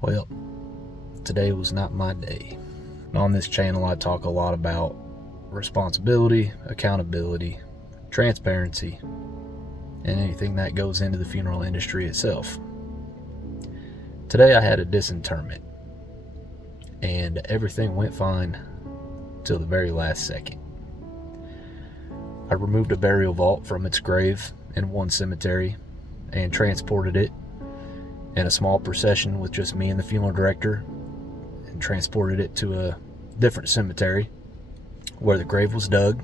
Well, today was not my day. On this channel, I talk a lot about responsibility, accountability, transparency, and anything that goes into the funeral industry itself. Today I had a disinterment, and everything went fine till the very last second. I removed a burial vault from its grave in one cemetery and transported it in a small procession with just me and the funeral director, and transported it to a different cemetery where the grave was dug,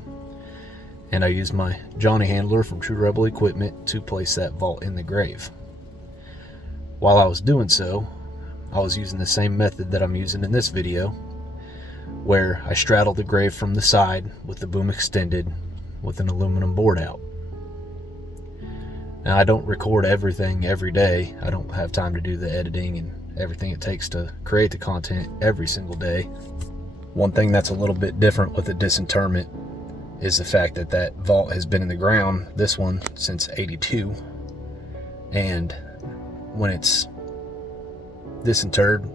and I used my Johnny handler from True Rebel Equipment to place that vault in the grave. While I was doing so, I was using the same method that I'm using in this video, where I straddled the grave from the side with the boom extended with an aluminum board out. Now, I don't record everything every day. I don't have time to do the editing and everything it takes to create the content every single day. One thing that's a little bit different with the disinterment is the fact that that vault has been in the ground, this one, since '82. And when it's disinterred,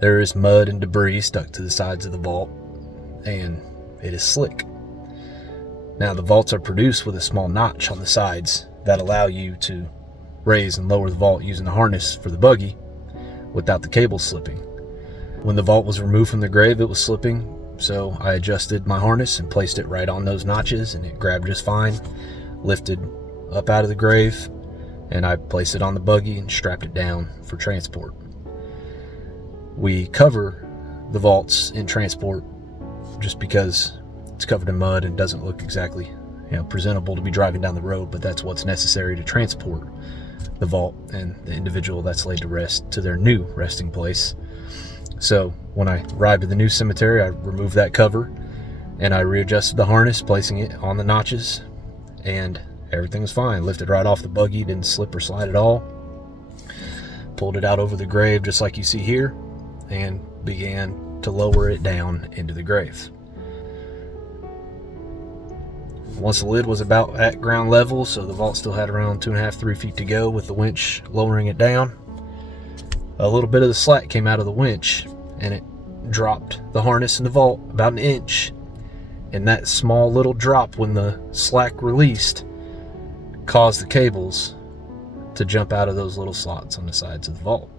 there is mud and debris stuck to the sides of the vault, and it is slick. Now, the vaults are produced with a small notch on the sides that allow you to raise and lower the vault using the harness for the buggy without the cable slipping. When the vault was removed from the grave, it was slipping, so I adjusted my harness and placed it right on those notches, and it grabbed just fine, lifted up out of the grave, and I placed it on the buggy and strapped it down for transport. We cover the vaults in transport just because it's covered in mud and doesn't look exactly presentable to be driving down the road, but that's what's necessary to transport the vault and the individual that's laid to rest to their new resting place. So when I arrived at the new cemetery, I removed that cover and I readjusted the harness, placing it on the notches, and everything was fine. Lifted right off the buggy, didn't slip or slide at all. Pulled it out over the grave just like you see here, and began to lower it down into the grave. Once the lid was about at ground level, so the vault still had around 2.5–3 feet to go with the winch lowering it down, a little bit of the slack came out of the winch and it dropped the harness in the vault about an inch. And that small little drop, when the slack released, caused the cables to jump out of those little slots on the sides of the vault.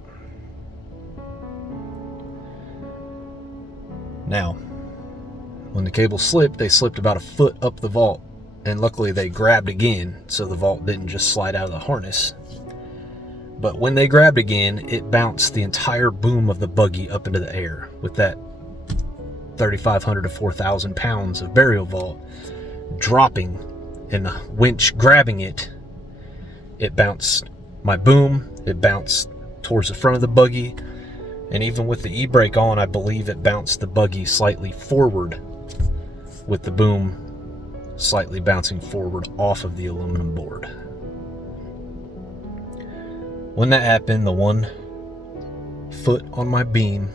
Now, when the cables slipped, they slipped about a foot up the vault, and luckily they grabbed again, so the vault didn't just slide out of the harness. But when they grabbed again, it bounced the entire boom of the buggy up into the air. With that 3,500 to 4,000 pounds of burial vault dropping and the winch grabbing it, it bounced my boom, it bounced towards the front of the buggy, and even with the e-brake on, I believe it bounced the buggy slightly forward, with the boom slightly bouncing forward off of the aluminum board. When that happened, the 1 foot on my beam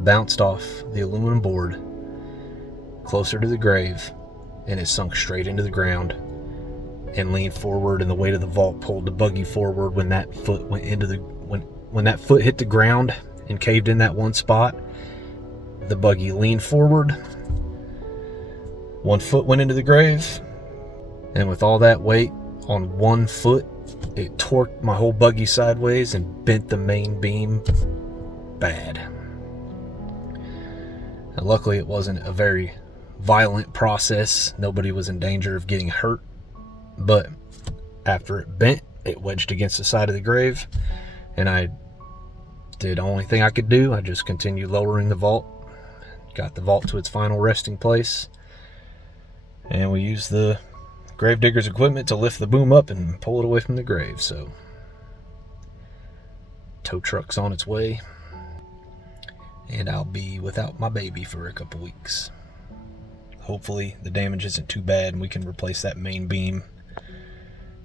bounced off the aluminum board closer to the grave, and it sunk straight into the ground and leaned forward, and the weight of the vault pulled the buggy forward. When that foot went into the when that foot hit the ground and caved in that one spot, the buggy leaned forward, 1 foot went into the grave, and with all that weight on 1 foot, it torqued my whole buggy sideways and bent the main beam bad. And luckily it wasn't a very violent process. Nobody was in danger of getting hurt, but after it bent, it wedged against the side of the grave, and I did the only thing I could do. I just continued lowering the vault, got the vault to its final resting place, and we used the gravedigger's equipment to lift the boom up and pull it away from the grave. So tow truck's on its way, and I'll be without my baby for a couple weeks. Hopefully the damage isn't too bad and we can replace that main beam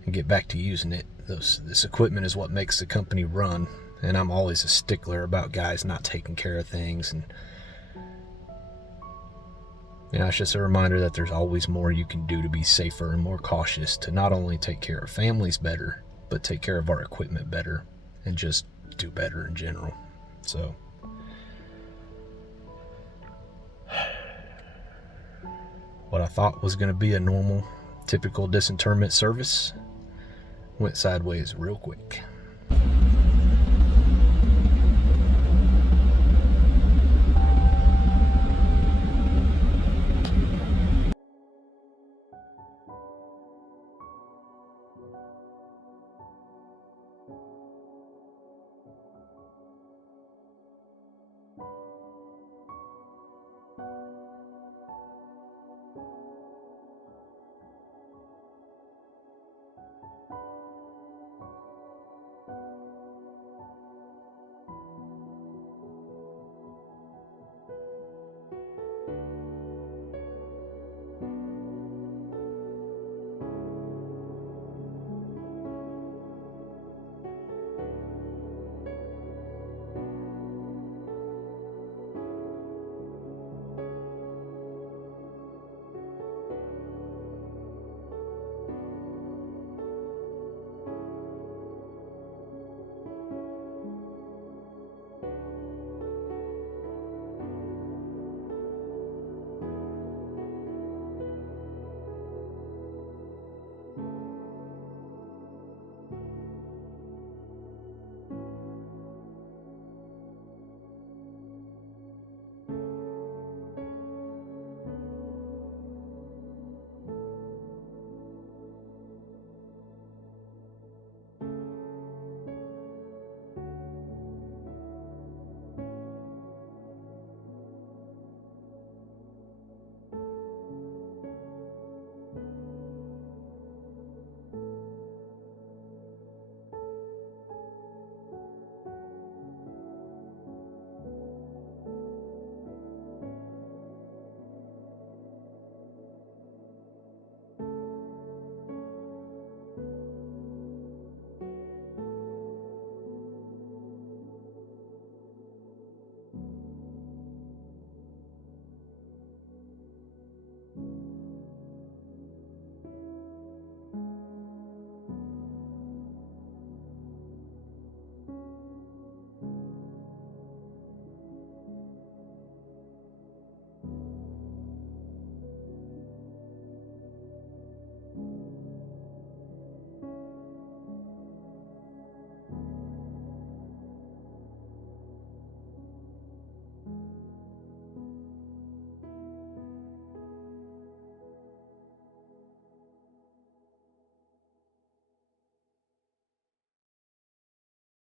and get back to using it. This equipment is what makes the company run, and I'm always a stickler about guys not taking care of things. And it's just a reminder that there's always more you can do to be safer and more cautious, to not only take care of families better, but take care of our equipment better, and just do better in general. So what I thought was going to be a normal, typical disinterment service went sideways real quick.